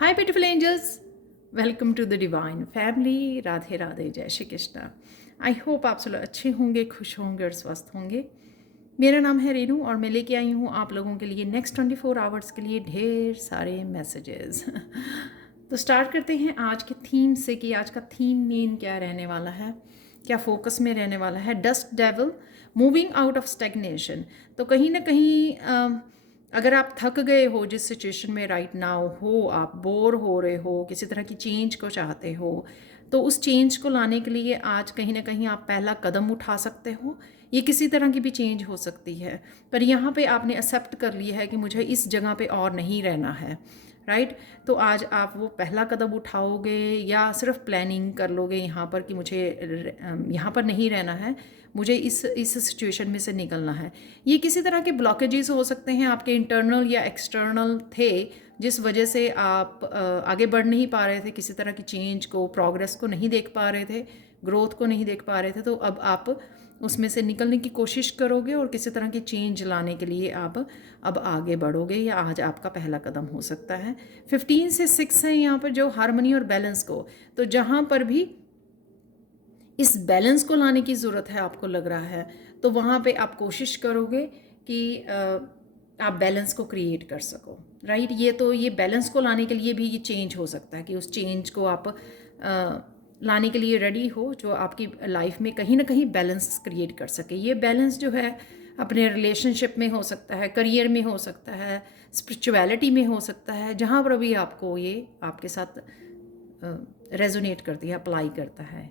Hi beautiful angels, welcome to the divine family. Radhe Radhe, जय Shri Krishna. I hope आप सब अच्छे होंगे, खुश होंगे और स्वस्थ होंगे। मेरा नाम है रेनू और मैं लेके आई हूँ आप लोगों के लिए नेक्स्ट 24 आवर्स के लिए ढेर सारे मैसेजेस। तो स्टार्ट करते हैं आज के थीम से कि आज का थीम मेन क्या रहने वाला है, क्या फोकस में रहने वाला है। Dust devil moving out of stagnation. तो कहीं ना कहीं अगर आप थक गए हो जिस सिचुएशन में राइट नाउ हो, आप बोर हो रहे हो, किसी तरह की चेंज को चाहते हो, तो उस चेंज को लाने के लिए आज कहीं ना कहीं आप पहला कदम उठा सकते हो। ये किसी तरह की भी चेंज हो सकती है, पर यहाँ पे आपने एक्सेप्ट कर लिया है कि मुझे इस जगह पे और नहीं रहना है, राइट। तो आज आप वो पहला कदम उठाओगे या सिर्फ प्लानिंग कर लोगे यहाँ पर कि मुझे यहाँ पर नहीं रहना है, मुझे इस सिचुएशन में से निकलना है। ये किसी तरह के ब्लॉकेजेस हो सकते हैं आपके इंटरनल या एक्सटर्नल थे, जिस वजह से आप आगे बढ़ नहीं पा रहे थे, किसी तरह की चेंज को, प्रोग्रेस को नहीं देख पा रहे थे, ग्रोथ को नहीं देख पा रहे थे। तो अब आप उसमें से निकलने की कोशिश करोगे और किसी तरह की चेंज लाने के लिए आप अब आगे बढ़ोगे, या आज आपका पहला कदम हो सकता है। 15 से 6 है यहाँ पर जो हार्मनी और बैलेंस को, तो जहाँ पर भी इस बैलेंस को लाने की ज़रूरत है आपको लग रहा है, तो वहाँ पे आप कोशिश करोगे कि आप बैलेंस को क्रिएट कर सको, राइट। ये बैलेंस को लाने के लिए भी ये चेंज हो सकता है कि उस चेंज को आप लाने के लिए रेडी हो, जो आपकी लाइफ में कहीं ना कहीं बैलेंस क्रिएट कर सके। ये बैलेंस जो है अपने रिलेशनशिप में हो सकता है, करियर में हो सकता है, स्पिरिचुअलिटी में हो सकता है, जहाँ पर भी आपको ये आपके साथ रेजोनेट करती है, अप्लाई करता है।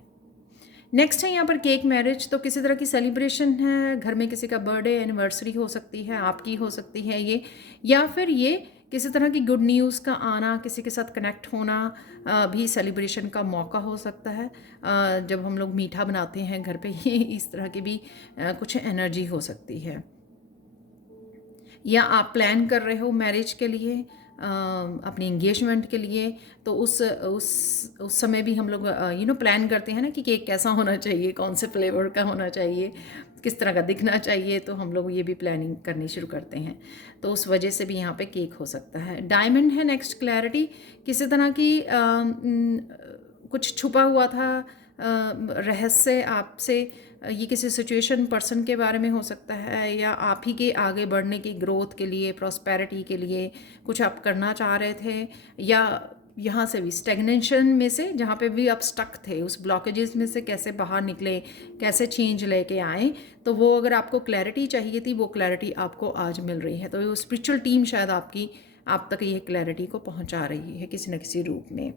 नेक्स्ट है यहाँ पर केक मैरिज। तो किसी तरह की सेलिब्रेशन है, घर में किसी का बर्थडे, एनिवर्सरी हो सकती है, आपकी हो सकती है ये, या फिर ये किसी तरह की गुड न्यूज़ का आना, किसी के साथ कनेक्ट होना भी सेलिब्रेशन का मौका हो सकता है। जब हम लोग मीठा बनाते हैं घर पे, ये इस तरह की भी कुछ एनर्जी हो सकती है। या आप प्लान कर रहे हो मैरिज के लिए, अपनी इंगेजमेंट के लिए, तो उस समय भी हम लोग प्लान करते हैं ना कि केक कैसा होना चाहिए, कौन से फ्लेवर का होना चाहिए, किस तरह का दिखना चाहिए, तो हम लोग ये भी प्लानिंग करनी शुरू करते हैं। तो उस वजह से भी यहाँ पे केक हो सकता है। डायमंड है नेक्स्ट, क्लैरिटी। किसी तरह की कुछ छुपा हुआ था रहस्य आपसे, ये किसी सिचुएशन, पर्सन के बारे में हो सकता है, या आप ही के आगे बढ़ने की, ग्रोथ के लिए, प्रॉस्पेरिटी के लिए कुछ आप करना चाह रहे थे, या यहाँ से भी स्टेगनेशन में से जहाँ पे भी आप स्टक थे, उस ब्लॉकेजेस में से कैसे बाहर निकले, कैसे चेंज लेके आए, तो वो अगर आपको क्लैरिटी चाहिए थी, वो क्लैरिटी आपको आज मिल रही है। तो वो स्पिरिचुअल टीम शायद आप तक ये क्लैरिटी को पहुँचा रही है किसी न किसी रूप में।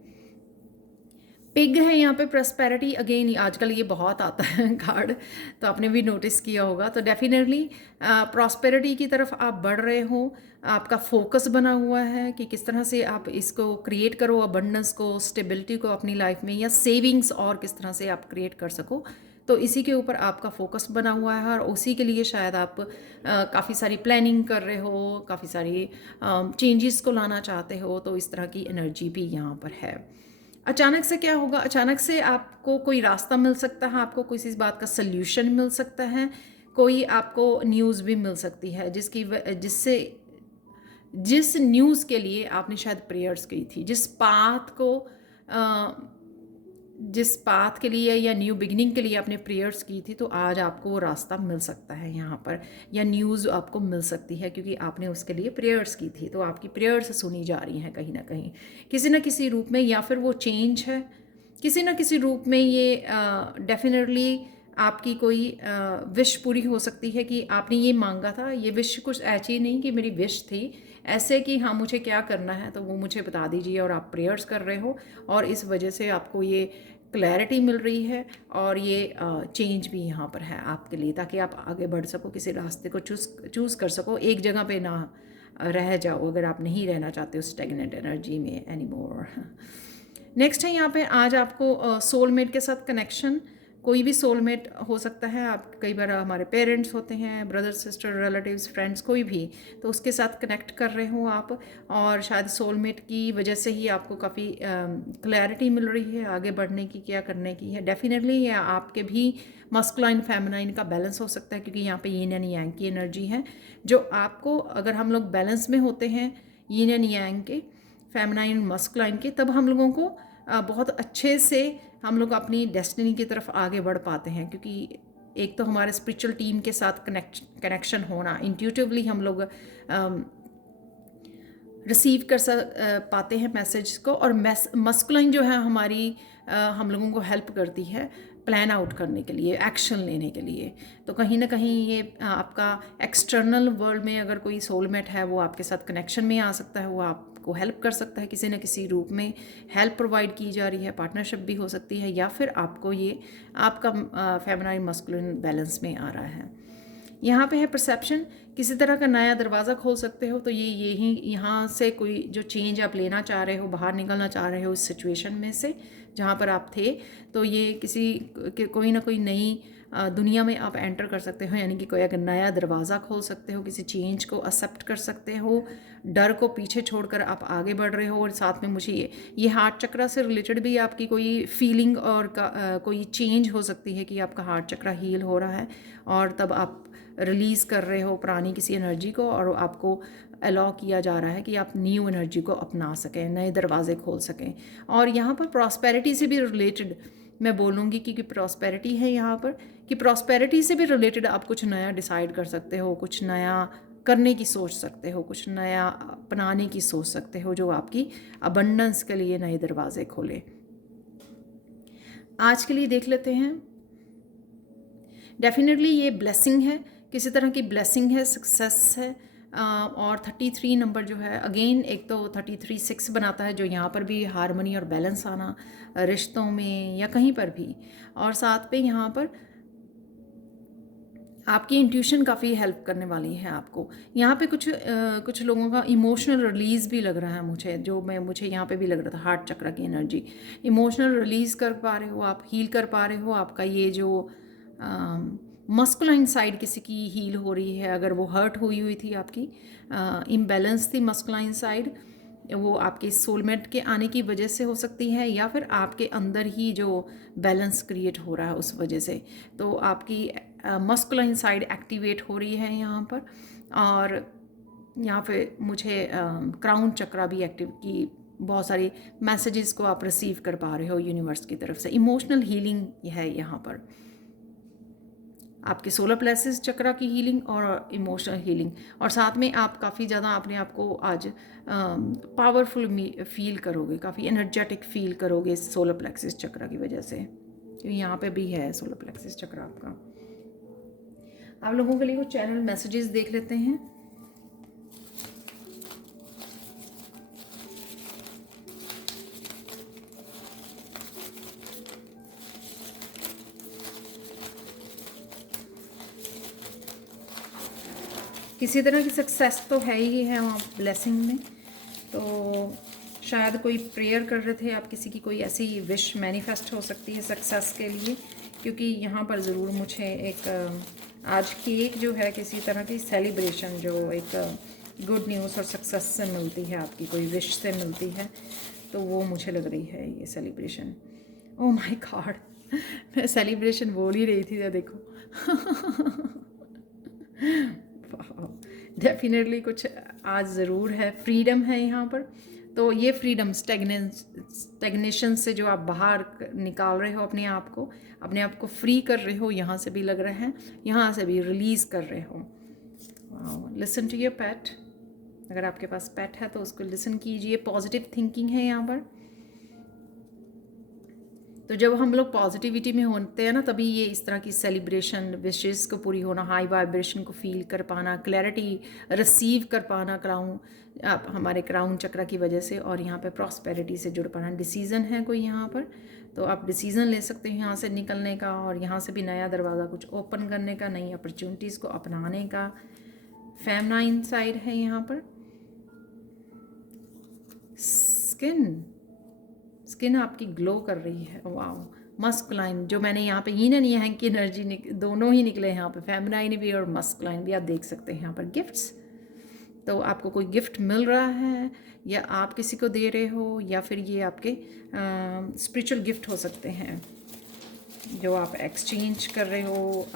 पिग है यहाँ पे, प्रॉस्पेरिटी। अगेन आजकल ये बहुत आता है कार्ड, तो आपने भी नोटिस किया होगा। तो डेफिनेटली प्रॉस्पेरिटी की तरफ आप बढ़ रहे हो, आपका फोकस बना हुआ है कि किस तरह से आप इसको क्रिएट करो, अबंडेंस को, स्टेबिलिटी को अपनी लाइफ में, या सेविंग्स और किस तरह से आप क्रिएट कर सको। तो इसी के ऊपर आपका फोकस बना हुआ है, और उसी के लिए शायद आप काफ़ी सारी प्लानिंग कर रहे हो, काफ़ी सारी चेंजेस को लाना चाहते हो। तो इस तरह की एनर्जी भी यहाँ पर है। अचानक से क्या होगा, अचानक से आपको कोई रास्ता मिल सकता है, आपको किसी इस बात का सल्यूशन मिल सकता है, कोई आपको न्यूज़ भी मिल सकती है जिससे जिस न्यूज़ के लिए आपने शायद प्रेयर्स की थी, जिस पाथ के लिए या न्यू बिगिनिंग के लिए आपने प्रेयर्स की थी, तो आज आपको वो रास्ता मिल सकता है यहाँ पर, या न्यूज़ आपको मिल सकती है क्योंकि आपने उसके लिए प्रेयर्स की थी। तो आपकी प्रेयर्स सुनी जा रही हैं कहीं ना कहीं, किसी न किसी रूप में, या फिर वो चेंज है किसी न किसी रूप में। ये डेफिनेटली आपकी कोई विश पूरी हो सकती है कि आपने ये मांगा था। ये विश कुछ ऐसी नहीं कि मेरी विश थी, ऐसे कि हाँ मुझे क्या करना है तो वो मुझे बता दीजिए, और आप प्रेयर्स कर रहे हो, और इस वजह से आपको ये क्लैरिटी मिल रही है, और ये चेंज भी यहाँ पर है आपके लिए, ताकि आप आगे बढ़ सको, किसी रास्ते को चूज़ कर सको, एक जगह पे ना रह जाओ अगर आप नहीं रहना चाहते उस स्टेगनेंट एनर्जी में एनी मोर। नेक्स्ट है यहाँ पे आज आपको सोलमेट के साथ कनेक्शन। कोई भी सोलमेट हो सकता है, आप कई बार हमारे पेरेंट्स होते हैं, ब्रदर सिस्टर, रिलेटिव्स, फ्रेंड्स, कोई भी, तो उसके साथ कनेक्ट कर रहे हो आप, और शायद सोलमेट की वजह से ही आपको काफ़ी क्लैरिटी मिल रही है आगे बढ़ने की, क्या करने की है। डेफिनेटली ये आपके भी मस्कुलाइन फेमिनाइन का बैलेंस हो सकता है, क्योंकि यहाँ पे यीन एंड यांग की एनर्जी है, जो आपको, अगर हम लोग बैलेंस में होते हैं यीन एंड यांग के, फेमिनाइन मस्कुलाइन के, तब हम लोगों को बहुत अच्छे से हम लोग अपनी डेस्टिनी की तरफ आगे बढ़ पाते हैं। क्योंकि एक तो हमारे स्पिरिचुअल टीम के साथ कनेक्शन होना, इंट्यूटिवली हम लोग रिसीव पाते हैं मैसेज को, और मस्कुलाइन जो है हमारी हम लोगों को हेल्प करती है प्लान आउट करने के लिए, एक्शन लेने के लिए। तो कहीं ना कहीं ये आपका एक्सटर्नल वर्ल्ड में अगर कोई सोलमेट है वो आपके साथ कनेक्शन में आ सकता है, वो आपको हेल्प कर सकता है, किसी न किसी रूप में हेल्प प्रोवाइड की जा रही है, पार्टनरशिप भी हो सकती है, या फिर आपको ये आपका फेमिनाइन मस्कुलिन बैलेंस में आ रहा है। यहाँ पे है परसेप्शन, किसी तरह का नया दरवाज़ा खोल सकते हो। तो ये यही यहाँ से कोई जो चेंज आप लेना चाह रहे हो, बाहर निकलना चाह रहे हो इस सिचुएशन में से जहाँ पर आप थे, तो ये कोई ना कोई नई दुनिया में आप एंटर कर सकते हो, यानी कि कोई अगर नया दरवाज़ा खोल सकते हो, किसी चेंज को एक्सेप्ट कर सकते हो, डर को पीछे छोड़कर आप आगे बढ़ रहे हो। और साथ में मुझे ये हार्ट चक्रा से रिलेटेड भी आपकी कोई फीलिंग और कोई चेंज हो सकती है कि आपका हार्ट चक्रा हील हो रहा है, और तब आप रिलीज़ कर रहे हो पुरानी किसी एनर्जी को, और आपको अलाउ किया जा रहा है कि आप न्यू एनर्जी को अपना सकें, नए दरवाजे खोल सकें। और यहाँ पर प्रॉस्पेरिटी से भी रिलेटेड मैं बोलूँगी, क्योंकि प्रॉस्पेरिटी है यहाँ पर, कि प्रॉस्पेरिटी से भी रिलेटेड आप कुछ नया डिसाइड कर सकते हो, कुछ नया करने की सोच सकते हो, कुछ नया अपनाने की सोच सकते हो, जो आपकी अबंडेंस के लिए नए दरवाजे खोले। आज के लिए देख लेते हैं। डेफिनेटली ये ब्लेसिंग है, किसी तरह की ब्लेसिंग है, सक्सेस है। और 33 नंबर जो है, अगेन एक तो 33 6 बनाता है, जो यहाँ पर भी हारमोनी और बैलेंस आना रिश्तों में या कहीं पर भी। और साथ पे यहाँ पर आपकी इंट्यूशन काफ़ी हेल्प करने वाली है आपको। यहाँ पे कुछ लोगों का इमोशनल रिलीज़ भी लग रहा है मुझे, मुझे यहाँ पे भी लग रहा था हार्ट चक्र की एनर्जी। इमोशनल रिलीज़ कर पा रहे हो आप, हील कर पा रहे हो। आपका ये जो मस्कुलाइन साइड किसी की हील हो रही है, अगर वो हर्ट हुई थी, आपकी इम्बैलेंस थी मस्कुलाइन साइड, वो आपके सोलमेट के आने की वजह से हो सकती है, या फिर आपके अंदर ही जो बैलेंस क्रिएट हो रहा है उस वजह से। तो आपकी मस्कुलाइन साइड एक्टिवेट हो रही है यहाँ पर। और यहाँ पे मुझे क्राउन चक्रा भी एक्टिव की, बहुत सारी मैसेजेस को आप रिसीव कर पा रहे हो यूनिवर्स की तरफ से। इमोशनल हीलिंग है यहाँ पर, आपके सोलर प्लेक्सस चक्रा की हीलिंग और इमोशनल हीलिंग। और साथ में आप काफ़ी ज़्यादा अपने आप को आज पावरफुल फील करोगे, काफ़ी एनर्जेटिक फील करोगे सोलर प्लेक्सस चक्रा की वजह से। तो यहाँ पे भी है सोलर प्लेक्सस चक्रा आपका। आप लोगों के लिए कुछ चैनल मैसेजेस देख लेते हैं। किसी तरह की सक्सेस तो है ही है वहाँ ब्लेसिंग में। तो शायद कोई प्रेयर कर रहे थे आप, किसी की कोई ऐसी विश मैनिफेस्ट हो सकती है सक्सेस के लिए, क्योंकि यहाँ पर ज़रूर मुझे एक आज केक जो है, किसी तरह की सेलिब्रेशन जो एक गुड न्यूज़ और सक्सेस से मिलती है, आपकी कोई विश से मिलती है, तो वो मुझे लग रही है ये सेलिब्रेशन। ओह माय गॉड, मैं सेलिब्रेशन बोल ही रही थी, देखो। डेफिनेटली कुछ आज ज़रूर है, फ्रीडम है यहाँ पर। तो ये फ्रीडम स्टेगनेशन से जो आप बाहर निकाल रहे हो अपने आप को फ्री कर रहे हो, यहाँ से भी लग रहे हैं, यहाँ से भी रिलीज़ कर रहे हो। लिसन टू योर पेट, अगर आपके पास पेट है तो उसको लिसन कीजिए। पॉजिटिव थिंकिंग है यहाँ पर। तो जब हम लोग पॉजिटिविटी में होते हैं ना, तभी ये इस तरह की सेलिब्रेशन, विशेस को पूरी होना, हाई वाइब्रेशन को फील कर पाना, क्लैरिटी रिसीव कर पाना हमारे क्राउन चक्र की वजह से, और यहाँ पे प्रॉस्पेरिटी से जुड़ पाना। डिसीज़न है कोई यहाँ पर, तो आप डिसीज़न ले सकते हैं यहाँ से निकलने का, और यहाँ से भी नया दरवाज़ा कुछ ओपन करने का, नई अपॉर्चुनिटीज़ को अपनाने का। फेमिनाइन साइड है यहाँ पर। स्किन आपकी ग्लो कर रही है, वाओ। मस्कुलाइन, जो मैंने यहाँ पे यीन एंड यांग की एनर्जी दोनों ही निकले यहाँ पे, फेमिनाइन भी और मस्कुलाइन भी, आप देख सकते हैं यहाँ पर। गिफ्ट्स, तो आपको कोई गिफ्ट मिल रहा है, या आप किसी को दे रहे हो, या फिर ये आपके स्पिरिचुअल गिफ्ट हो सकते हैं जो आप एक्सचेंज कर रहे हो।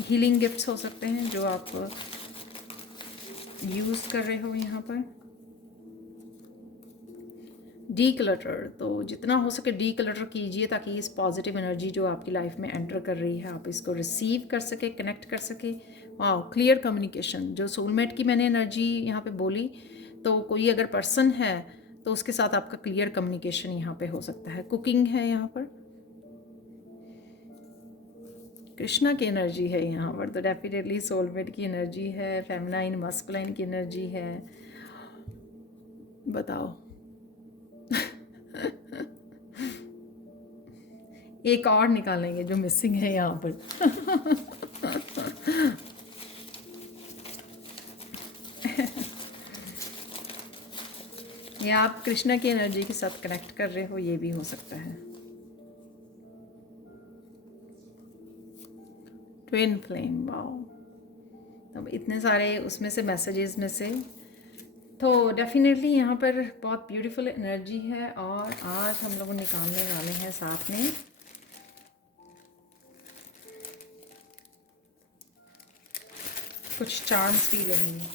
हीलिंग गिफ्ट्स हो सकते हैं जो आप यूज़ कर रहे हो यहाँ पर। डी क्लटर, तो जितना हो सके डी क्लटर कीजिए ताकि इस पॉजिटिव एनर्जी जो आपकी लाइफ में एंटर कर रही है आप इसको रिसीव कर सके, कनेक्ट कर सके। वाह, क्लियर कम्युनिकेशन, जो सोलमेट की मैंने एनर्जी यहाँ पे बोली, तो कोई अगर पर्सन है तो उसके साथ आपका क्लियर कम्युनिकेशन यहाँ पे हो सकता है। कुकिंग है यहाँ पर, कृष्णा की एनर्जी है यहाँ पर, तो डेफिनेटली सोलमेट की एनर्जी है, फेमिनाइन मस्कुलाइन की एनर्जी है। बताओ एक और निकालेंगे जो मिसिंग है यहाँ पर या आप कृष्णा की एनर्जी के साथ कनेक्ट कर रहे हो, ये भी हो सकता है। Twin flame, wow. अब इतने सारे उसमें से मैसेजेस में से तो डेफिनेटली यहाँ पर बहुत ब्यूटीफुल एनर्जी है। और आज हम लोग निकालने वाले हैं साथ में कुछ चार्म्स भी लेंगे।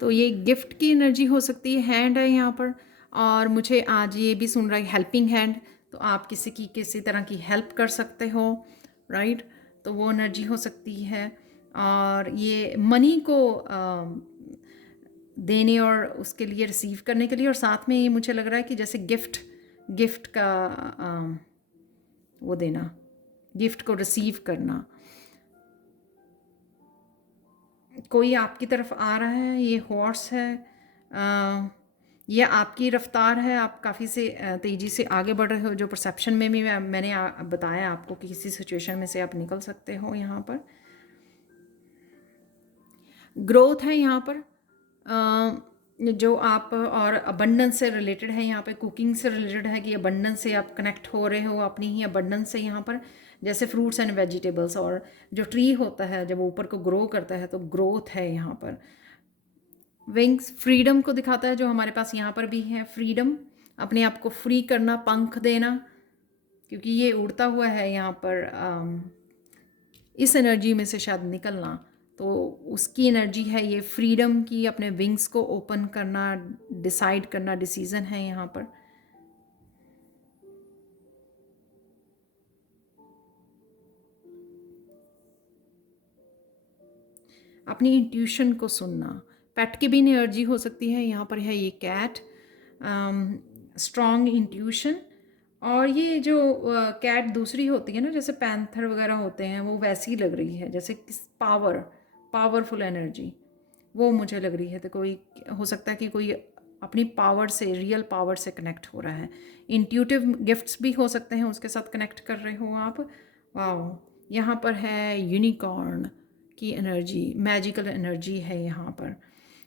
तो ये गिफ्ट की एनर्जी हो सकती है, हैंड है यहाँ पर। और मुझे आज ये भी सुन रहा है हेल्पिंग हैंड, तो आप किसी की किसी तरह की हेल्प कर सकते हो, राइट। तो वो एनर्जी हो सकती है। और ये मनी को देने और उसके लिए रिसीव करने के लिए, और साथ में ये मुझे लग रहा है कि जैसे गिफ्ट का वो देना, गिफ्ट को रिसीव करना। कोई आपकी तरफ आ रहा है, ये हॉर्स है, ये आपकी रफ्तार है, आप काफ़ी से तेज़ी से आगे बढ़ रहे हो। जो परसेप्शन में भी मैंने बताया आपको कि किसी सिचुएशन में से आप निकल सकते हो। यहाँ पर ग्रोथ है यहाँ पर, जो आप और अबंडेंस से रिलेटेड है। यहाँ पे कुकिंग से रिलेटेड है कि अबंडेंस से आप कनेक्ट हो रहे हो, अपनी ही अबंडेंस से। यहाँ पर जैसे फ्रूट्स एंड वेजिटेबल्स, और जो ट्री होता है जब ऊपर को ग्रो करता है तो ग्रोथ है यहाँ पर। विंग्स फ्रीडम को दिखाता है, जो हमारे पास यहाँ पर भी है, फ्रीडम, अपने आप को फ्री करना, पंख देना, क्योंकि ये उड़ता हुआ है यहाँ पर, इस एनर्जी में से शायद निकलना। तो उसकी एनर्जी है ये फ्रीडम की, अपने विंग्स को ओपन करना, डिसाइड करना, डिसीजन है यहाँ पर। अपनी इंट्यूशन को सुनना। पेट की भी एनर्जी हो सकती है, यहाँ पर है ये कैट, स्ट्रॉन्ग इंट्यूशन। और ये जो कैट दूसरी होती है ना, जैसे पैंथर वगैरह होते हैं, वो वैसी लग रही है, जैसे पावरफुल एनर्जी वो मुझे लग रही है। तो कोई हो सकता है कि कोई अपनी पावर से, रियल पावर से कनेक्ट हो रहा है। इंट्यूटिव गिफ्ट्स भी हो सकते हैं, उसके साथ कनेक्ट कर रहे हो आप। वाह, यहाँ पर है यूनिकॉर्न की एनर्जी, मैजिकल एनर्जी है यहाँ पर।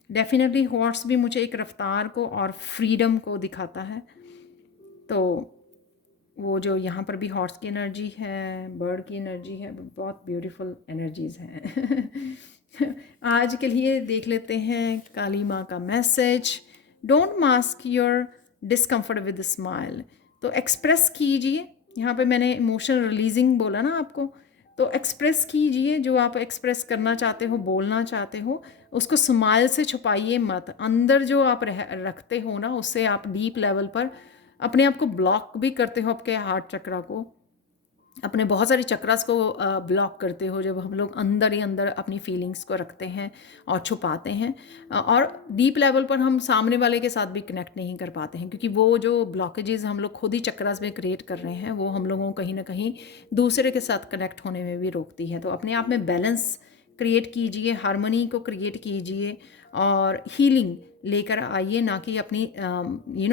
डेफिनेटली हॉर्स भी मुझे एक रफ्तार को और फ्रीडम को दिखाता है। तो वो जो यहाँ पर भी हॉर्स की एनर्जी है, बर्ड की एनर्जी है, बहुत ब्यूटीफुल एनर्जीज़ हैं आज के लिए देख लेते हैं काली माँ का message. Don't mask your discomfort with smile. तो एक्सप्रेस कीजिए, यहाँ पे मैंने इमोशनल रिलीजिंग बोला ना आपको, तो एक्सप्रेस कीजिए जो आप एक्सप्रेस करना चाहते हो, बोलना चाहते हो, उसको स्माइल से छुपाइए मत। अंदर जो आप रखते हो ना, उससे आप डीप लेवल पर अपने आप को ब्लॉक भी करते हो, आपके हार्ट चक्रा को, अपने बहुत सारे चक्रास को ब्लॉक करते हो जब हम लोग अंदर ही अंदर अपनी फीलिंग्स को रखते हैं और छुपाते हैं। और डीप लेवल पर हम सामने वाले के साथ भी कनेक्ट नहीं कर पाते हैं, क्योंकि वो जो ब्लॉकेजेस हम लोग खुद ही चक्रास में क्रिएट कर रहे हैं, वो हम लोगों को कहीं ना कहीं दूसरे के साथ कनेक्ट होने में भी रोकती है। तो अपने आप में बैलेंस क्रिएट कीजिए, हार्मनी को क्रिएट कीजिए और हीलिंग लेकर आइए, ना कि अपनी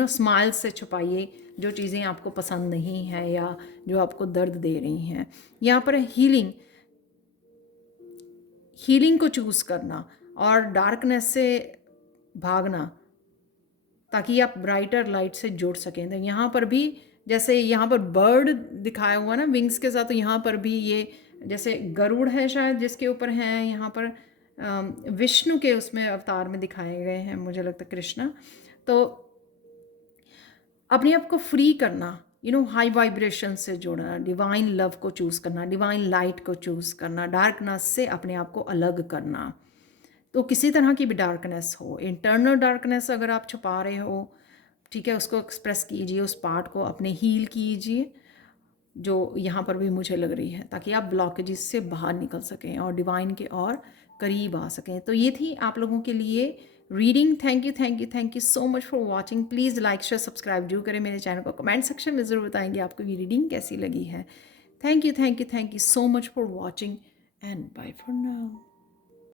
स्माइल से छुपाइए जो चीज़ें आपको पसंद नहीं है या जो आपको दर्द दे रही हैं। यहाँ पर हीलिंग को चूज़ करना और डार्कनेस से भागना, ताकि आप ब्राइटर लाइट से जुड़ सकें। तो यहाँ पर भी जैसे यहाँ पर बर्ड दिखाया हुआ ना विंग्स के साथ, तो यहाँ पर भी ये जैसे गरुड़ है शायद जिसके ऊपर हैं, यहाँ पर विष्णु के उसमें अवतार में दिखाए गए हैं, मुझे लगता है कृष्णा। तो अपने आप को फ्री करना, हाई वाइब्रेशन से जुड़ना, डिवाइन लव को चूज़ करना, डिवाइन लाइट को चूज़ करना, डार्कनेस से अपने आप को अलग करना। तो किसी तरह की भी डार्कनेस हो, इंटरनल डार्कनेस अगर आप छुपा रहे हो, ठीक है, उसको एक्सप्रेस कीजिए, उस पार्ट को अपने हील कीजिए जो यहाँ पर भी मुझे लग रही है, ताकि आप ब्लॉकेजेस से बाहर निकल सकें और डिवाइन के और करीब आ सकें। तो ये थी आप लोगों के लिए reading. Thank you so much for watching. Please like share subscribe जरूर करें मेरे चैनल को। कमेंट सेक्शन में ज़रूर बताएंगे आपको ये रीडिंग कैसी लगी है। Thank you so much for watching and bye for now.